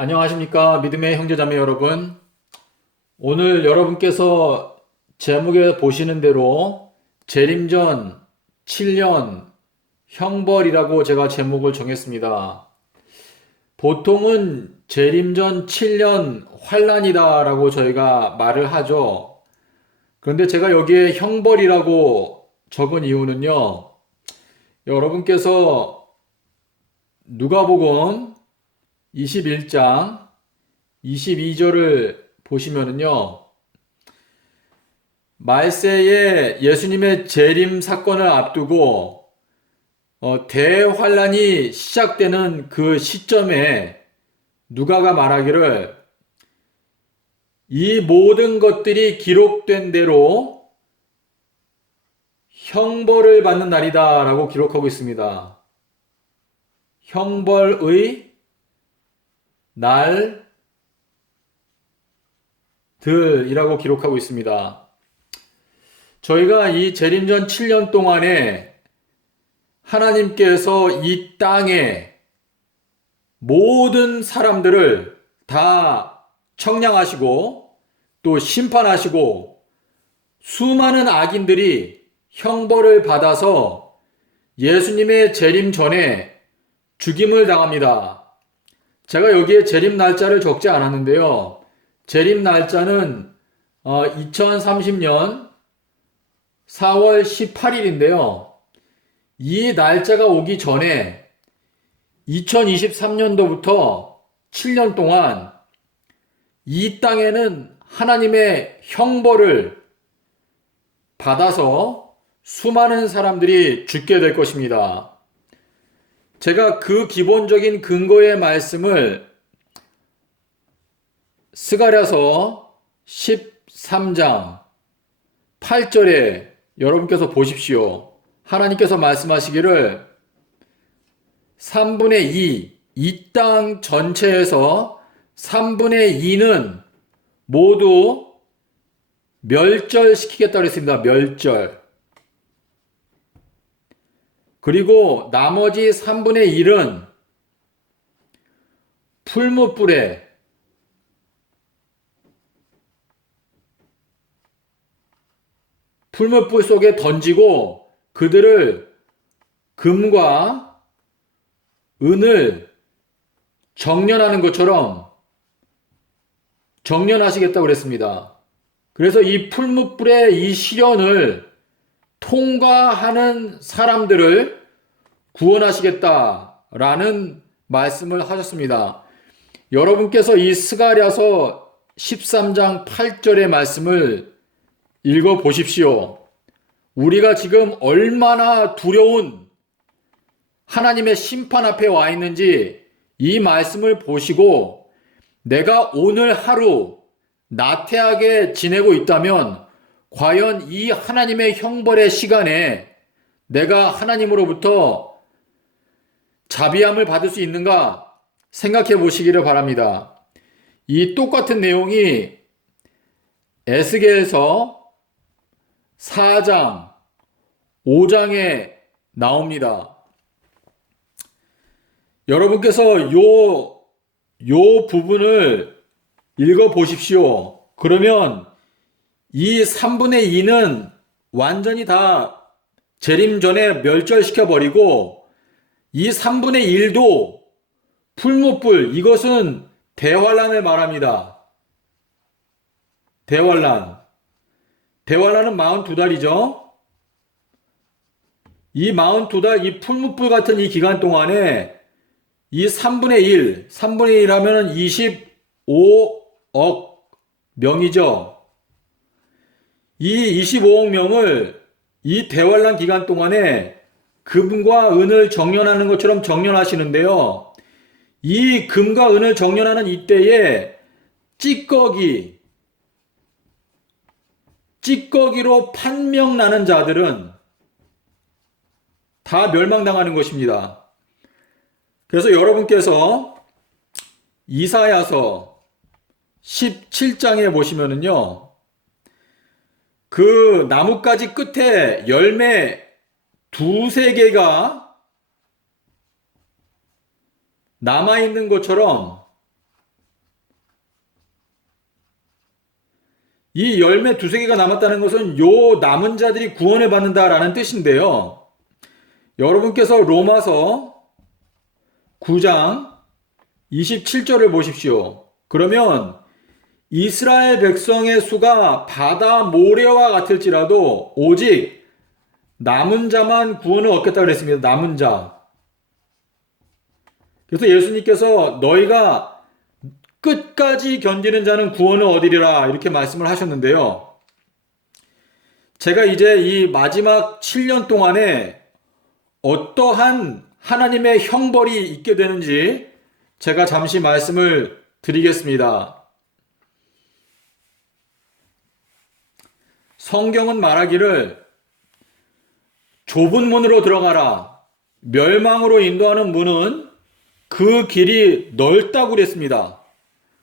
안녕하십니까 믿음의 형제자매 여러분. 오늘 여러분께서 제목에 보시는 대로 재림전 7년 형벌이라고 제가 제목을 정했습니다. 보통은 재림전 7년 환란이다라고 저희가 말을 하죠. 그런데 제가 여기에 형벌이라고 적은 이유는요. 여러분께서 누가복음 21장 22절을 보시면은요. 말세에 예수님의 재림 사건을 앞두고 대환란이 시작되는 그 시점에 누가가 말하기를 이 모든 것들이 기록된 대로 형벌을 받는 날이다 라고 기록하고 있습니다. 형벌의 날들이라고 기록하고 있습니다. 저희가 이 재림전 7년 동안에 하나님께서 이 땅에 모든 사람들을 다 청량하시고 또 심판하시고 수많은 악인들이 형벌을 받아서 예수님의 재림 전에 죽임을 당합니다. 제가 여기에 재림 날짜를 적지 않았는데요. 재림 날짜는 2030년 4월 18일인데요. 이 날짜가 오기 전에 2023년도부터 7년 동안 이 땅에는 하나님의 형벌을 받아서 수많은 사람들이 죽게 될 것입니다. 제가 그 기본적인 근거의 말씀을 스가랴서 13장 8절에 여러분께서 보십시오. 하나님께서 말씀하시기를 3분의 2, 이 땅 전체에서 3분의 2는 모두 멸절시키겠다고 했습니다. 멸절. 그리고 나머지 3분의 1은 풀무불에 풀무불 속에 던지고 그들을 금과 은을 정련하는 것처럼 정련하시겠다고 그랬습니다. 그래서 이 풀무불의 이 시련을 통과하는 사람들을 구원하시겠다라는 말씀을 하셨습니다. 여러분께서 이 스가랴서 13장 8절의 말씀을 읽어 보십시오. 우리가 지금 얼마나 두려운 하나님의 심판 앞에 와 있는지 이 말씀을 보시고 내가 오늘 하루 나태하게 지내고 있다면 과연 이 하나님의 형벌의 시간에 내가 하나님으로부터 자비함을 받을 수 있는가 생각해 보시기를 바랍니다. 이 똑같은 내용이 에스겔서 4장, 5장에 나옵니다. 여러분께서 요 부분을 읽어 보십시오. 그러면 이 3분의 2는 완전히 다 재림 전에 멸절시켜 버리고 이 3분의 1도 풀무불, 이것은 대환란을 말합니다. 대환란. 대환란은 42달이죠. 이 42달, 이 풀무불 같은 이 기간 동안에 이 3분의 1, 3분의 1 하면 25억 명이죠. 이 25억 명을 이 대환란 기간 동안에 금과 은을 정련하는 것처럼 정련하시는데요. 이 금과 은을 정련하는 이때에 찌꺼기로 판명나는 자들은 다 멸망당하는 것입니다. 그래서 여러분께서 이사야서 17장에 보시면은요. 그 나뭇가지 끝에 열매 두세 개가 남아있는 것처럼 이 열매 두세 개가 남았다는 것은 요 남은 자들이 구원을 받는다라는 뜻인데요. 여러분께서 로마서 9장 27절을 보십시오. 그러면 이스라엘 백성의 수가 바다 모래와 같을지라도 오직 남은 자만 구원을 얻겠다고 그랬습니다. 남은 자. 그래서 예수님께서 너희가 끝까지 견디는 자는 구원을 얻으리라 이렇게 말씀을 하셨는데요. 제가 이제 이 마지막 7년 동안에 어떠한 하나님의 형벌이 있게 되는지 제가 잠시 말씀을 드리겠습니다. 성경은 말하기를 좁은 문으로 들어가라. 멸망으로 인도하는 문은 그 길이 넓다고 그랬습니다.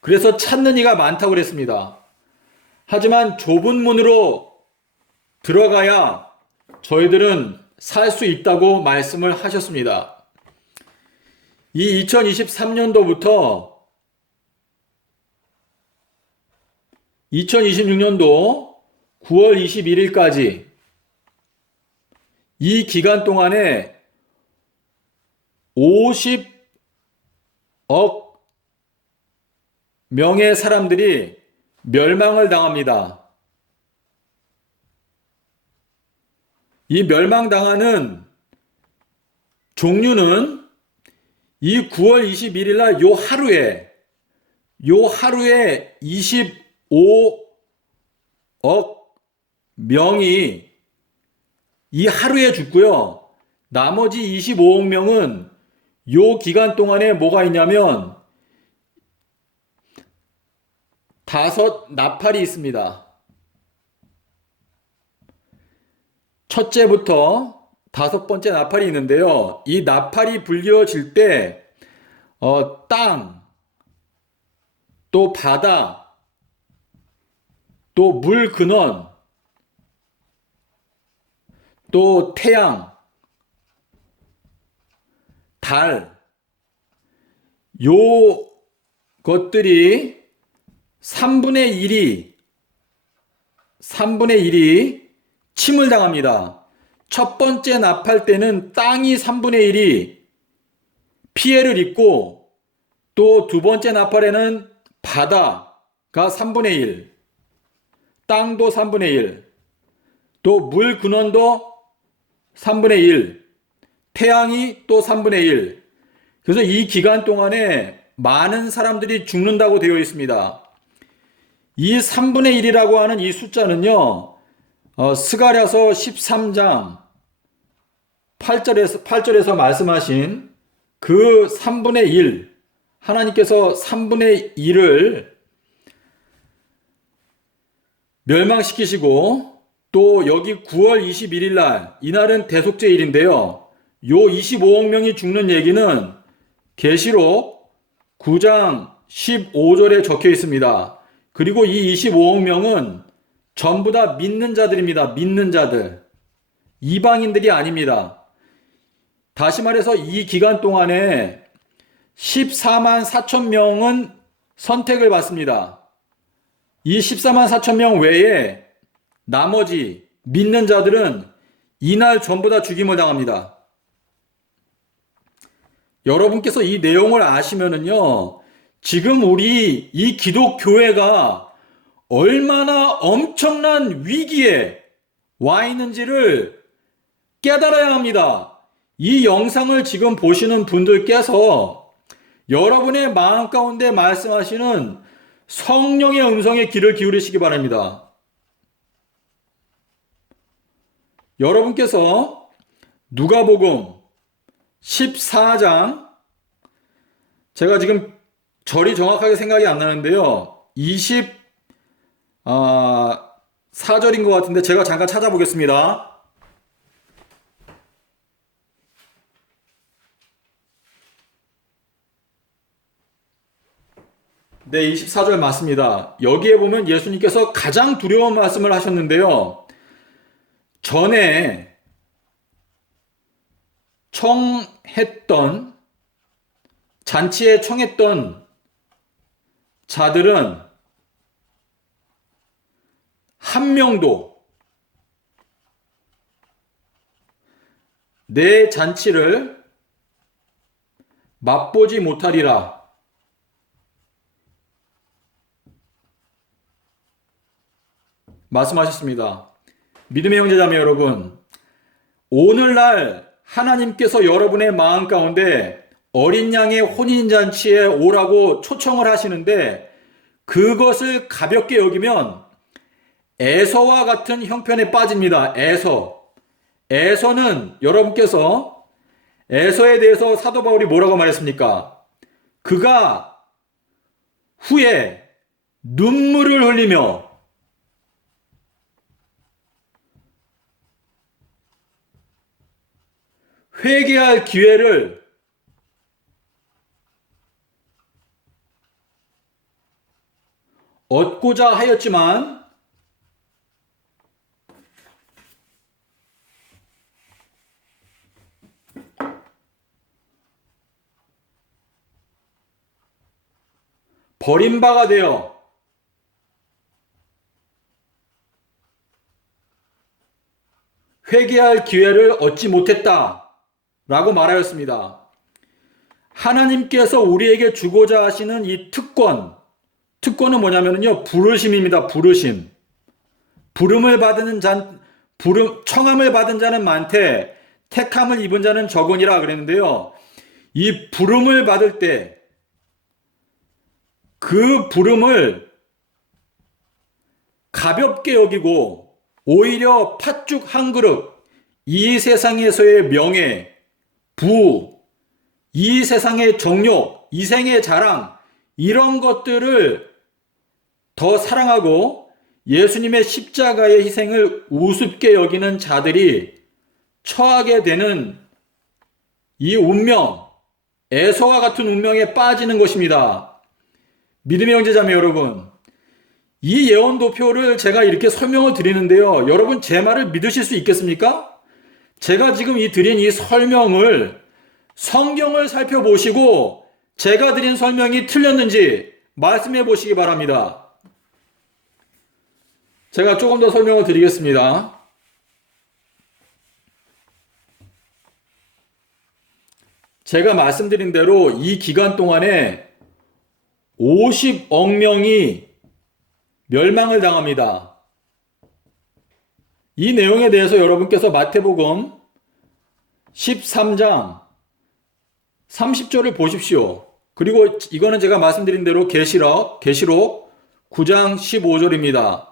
그래서 찾는 이가 많다고 그랬습니다. 하지만 좁은 문으로 들어가야 저희들은 살 수 있다고 말씀을 하셨습니다. 이 2023년도부터 2026년도 9월 21일까지 이 기간 동안에 50억 명의 사람들이 멸망을 당합니다. 이 멸망당하는 종류는 이 9월 21일 날 요 하루에 25억 명이 이 하루에 죽고요. 나머지 25억 명은 요 기간 동안에 뭐가 있냐면 5 나팔이 있습니다. 첫째부터 5번째 나팔이 있는데요. 이 나팔이 불려질 때 땅, 또 바다, 또 물 근원, 또 태양, 달, 요 것들이 3분의 1이 침을 당합니다. 첫 번째 나팔 때는 땅이 3분의 1이 피해를 입고 또 두 번째 나팔에는 바다가 3분의 1, 땅도 3분의 1, 또 물 근원도 3분의 1, 태양이 또 3분의 1. 그래서 이 기간 동안에 많은 사람들이 죽는다고 되어 있습니다. 이 3분의 1이라고 하는 이 숫자는요. 스가랴서 13장 8절에서 말씀하신 그 3분의 1, 하나님께서 3분의 1을 멸망시키시고 또 여기 9월 21일 날, 이날은 대속죄일인데요. 요 25억 명이 죽는 얘기는 계시록 9장 15절에 적혀 있습니다. 그리고 이 25억 명은 전부 다 믿는 자들입니다. 믿는 자들. 이방인들이 아닙니다. 다시 말해서 이 기간 동안에 14만 4천 명은 선택을 받습니다. 이 14만 4천 명 외에 나머지 믿는 자들은 이날 전부 다 죽임을 당합니다. 여러분께서 이 내용을 아시면은요, 지금 우리 이 기독교회가 얼마나 엄청난 위기에 와 있는지를 깨달아야 합니다. 이 영상을 지금 보시는 분들께서 여러분의 마음 가운데 말씀하시는 성령의 음성에 귀를 기울이시기 바랍니다. 여러분께서 누가복음 14장, 제가 지금 절이 정확하게 생각이 안 나는데요. 24절인 것 같은데 제가 잠깐 찾아보겠습니다. 네, 24절 맞습니다. 여기에 보면 예수님께서 가장 두려운 말씀을 하셨는데요. 전에 잔치에 청했던 자들은 한 명도 내 잔치를 맛보지 못하리라. 말씀하셨습니다. 믿음의 형제자매 여러분, 오늘날 하나님께서 여러분의 마음 가운데 어린 양의 혼인잔치에 오라고 초청을 하시는데 그것을 가볍게 여기면 에서와 같은 형편에 빠집니다. 에서는 여러분께서 에서에 대해서 사도 바울이 뭐라고 말했습니까? 그가 후에 눈물을 흘리며 회개할 기회를 얻고자 하였지만 버림바가 되어 회개할 기회를 얻지 못했다 라고 말하였습니다. 하나님께서 우리에게 주고자 하시는 이 특권은 뭐냐면요, 부르심입니다. 청함을 받은 자는 많되 택함을 입은 자는 적으니라 그랬는데요. 이 부름을 받을 때 그 부름을 가볍게 여기고 오히려 팥죽 한 그릇, 이 세상에서의 명예, 이 세상의 정욕, 이 생의 자랑, 이런 것들을 더 사랑하고 예수님의 십자가의 희생을 우습게 여기는 자들이 처하게 되는 이 운명, 에서와 같은 운명에 빠지는 것입니다. 믿음의 형제자매 여러분, 이 예언도표를 제가 이렇게 설명을 드리는데요. 여러분 제 말을 믿으실 수 있겠습니까? 제가 지금 드린 이 설명을 성경을 살펴보시고 제가 드린 설명이 틀렸는지 말씀해 보시기 바랍니다. 제가 조금 더 설명을 드리겠습니다. 제가 말씀드린 대로 이 기간 동안에 50억 명이 멸망을 당합니다. 이 내용에 대해서 여러분께서 마태복음 13장 30절을 보십시오. 그리고 이거는 제가 말씀드린 대로 계시록 9장 15절입니다.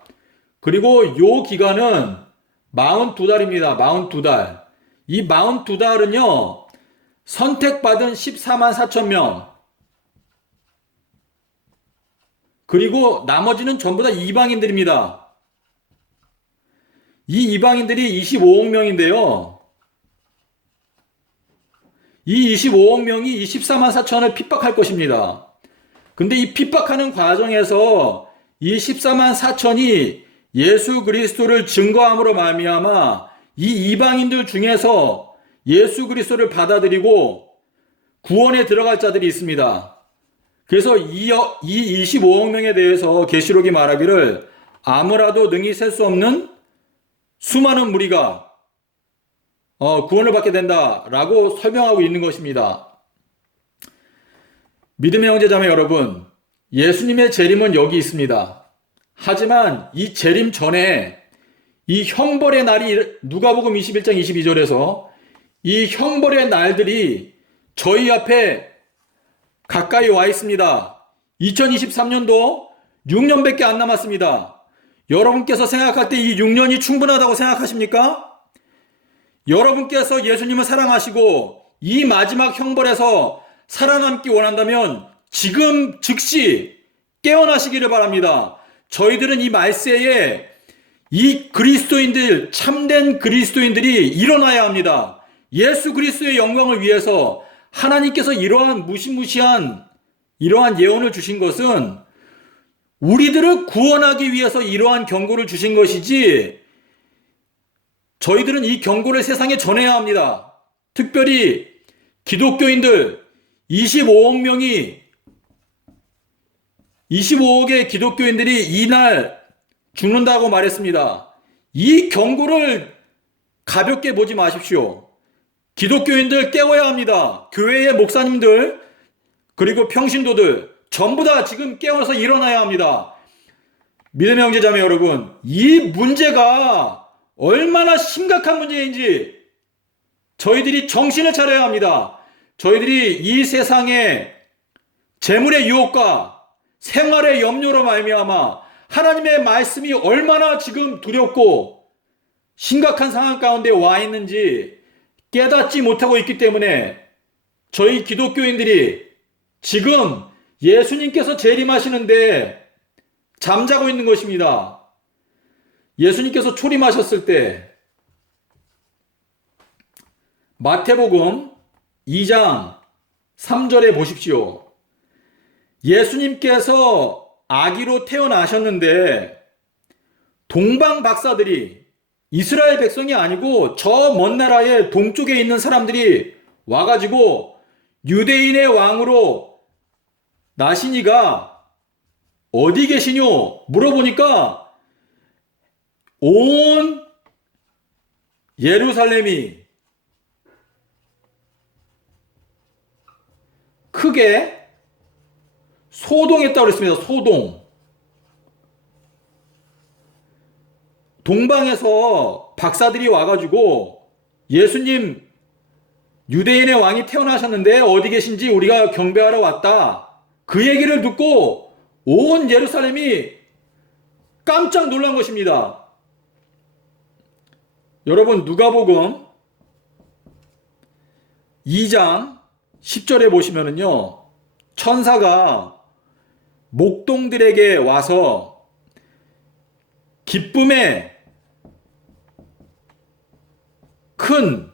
그리고 요 기간은 42달입니다. 42달. 이 42달은요, 선택받은 14만 4천 명, 그리고 나머지는 전부 다 이방인들입니다. 이 이방인들이 25억 명인데요. 이 25억 명이 이 14만 4천을 핍박할 것입니다. 근데 이 핍박하는 과정에서 이 14만 4천이 예수 그리스도를 증거함으로 말미암아 이 이방인들 중에서 예수 그리스도를 받아들이고 구원에 들어갈 자들이 있습니다. 그래서 이 25억 명에 대해서 계시록이 말하기를 아무라도 능히 셀 수 없는 수많은 무리가 구원을 받게 된다라고 설명하고 있는 것입니다. 믿음의 형제자매 여러분, 예수님의 재림은 여기 있습니다. 하지만 이 재림 전에 이 형벌의 날이 누가복음 21장 22절에서 이 형벌의 날들이 저희 앞에 가까이 와 있습니다. 2023년도 6년밖에 안 남았습니다. 여러분께서 생각할 때 이 6년이 충분하다고 생각하십니까? 여러분께서 예수님을 사랑하시고 이 마지막 형벌에서 살아남기 원한다면 지금 즉시 깨어나시기를 바랍니다. 저희들은 이 말세에 이 그리스도인들, 참된 그리스도인들이 일어나야 합니다. 예수 그리스도의 영광을 위해서 하나님께서 이러한 무시무시한 이러한 예언을 주신 것은 우리들을 구원하기 위해서 이러한 경고를 주신 것이지, 저희들은 이 경고를 세상에 전해야 합니다. 특별히 기독교인들 25억의 기독교인들이 이날 죽는다고 말했습니다. 이 경고를 가볍게 보지 마십시오. 기독교인들 깨워야 합니다. 교회의 목사님들 그리고 평신도들 전부 다 지금 깨어서 일어나야 합니다. 믿음의 형제자매 여러분, 이 문제가 얼마나 심각한 문제인지 저희들이 정신을 차려야 합니다. 저희들이 이 세상에 재물의 유혹과 생활의 염려로 말미암아 하나님의 말씀이 얼마나 지금 두렵고 심각한 상황 가운데 와 있는지 깨닫지 못하고 있기 때문에 저희 기독교인들이 지금 예수님께서 재림하시는데 잠자고 있는 것입니다. 예수님께서 초림하셨을 때 마태복음 2장 3절에 보십시오. 예수님께서 아기로 태어나셨는데 동방 박사들이 이스라엘 백성이 아니고 저 먼 나라의 동쪽에 있는 사람들이 와가지고 유대인의 왕으로 나시니가 어디 계시뇨? 물어보니까 온 예루살렘이 크게 소동했다고 그랬습니다. 소동. 동방에서 박사들이 와가지고 예수님 유대인의 왕이 태어나셨는데 어디 계신지 우리가 경배하러 왔다. 그 얘기를 듣고 온 예루살렘이 깜짝 놀란 것입니다. 여러분 누가복음 2장 10절에 보시면은요. 천사가 목동들에게 와서 기쁨의 큰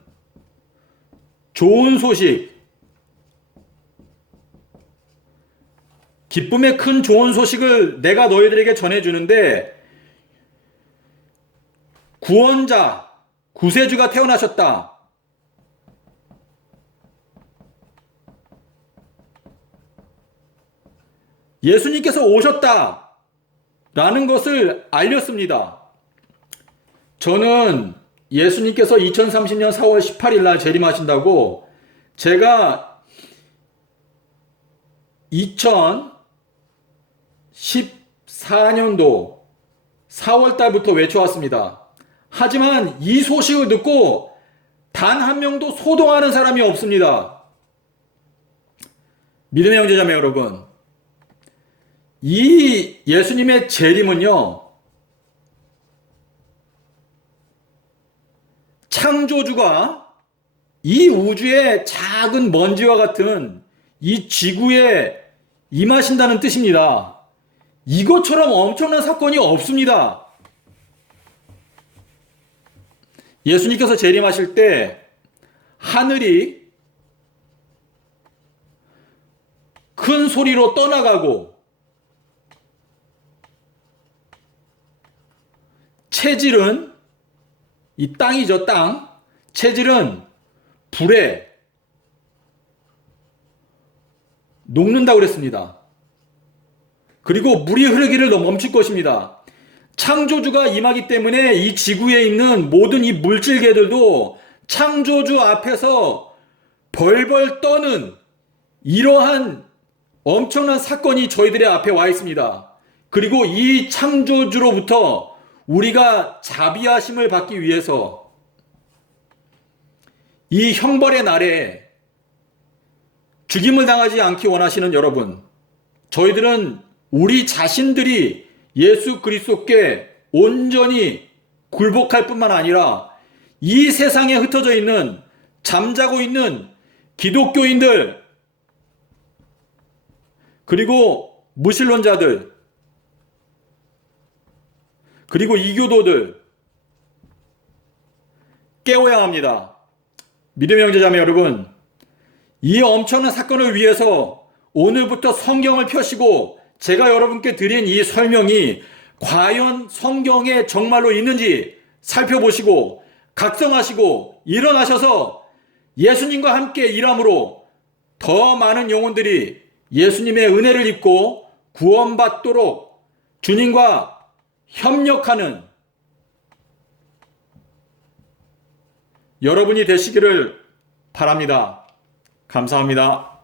좋은 소식, 기쁨의 큰 좋은 소식을 내가 너희들에게 전해주는데 구원자, 구세주가 태어나셨다. 예수님께서 오셨다. 라는 것을 알렸습니다. 저는 예수님께서 2030년 4월 18일 날 재림하신다고 제가 2014년도 4월 달부터 외쳐왔습니다. 하지만 이 소식을 듣고 단 한 명도 소동하는 사람이 없습니다. 믿음의 형제자매 여러분, 이 예수님의 재림은요, 창조주가 이 우주의 작은 먼지와 같은 이 지구에 임하신다는 뜻입니다. 이것처럼 엄청난 사건이 없습니다. 예수님께서 재림하실 때 하늘이 큰 소리로 떠나가고 체질은 이 땅이죠, 땅. 체질은 불에 녹는다고 그랬습니다. 그리고 물이 흐르기를 멈출 것입니다. 창조주가 임하기 때문에 이 지구에 있는 모든 이 물질계들도 창조주 앞에서 벌벌 떠는 이러한 엄청난 사건이 저희들의 앞에 와 있습니다. 그리고 이 창조주로부터 우리가 자비하심을 받기 위해서 이 형벌의 날에 죽임을 당하지 않기 원하시는 여러분, 저희들은 우리 자신들이 예수 그리스도께 온전히 굴복할 뿐만 아니라 이 세상에 흩어져 있는 잠자고 있는 기독교인들 그리고 무신론자들 그리고 이교도들 깨워야 합니다. 믿음의 형제자매 여러분, 이 엄청난 사건을 위해서 오늘부터 성경을 펴시고 제가 여러분께 드린 이 설명이 과연 성경에 정말로 있는지 살펴보시고 각성하시고 일어나셔서 예수님과 함께 일함으로 더 많은 영혼들이 예수님의 은혜를 입고 구원받도록 주님과 협력하는 여러분이 되시기를 바랍니다. 감사합니다.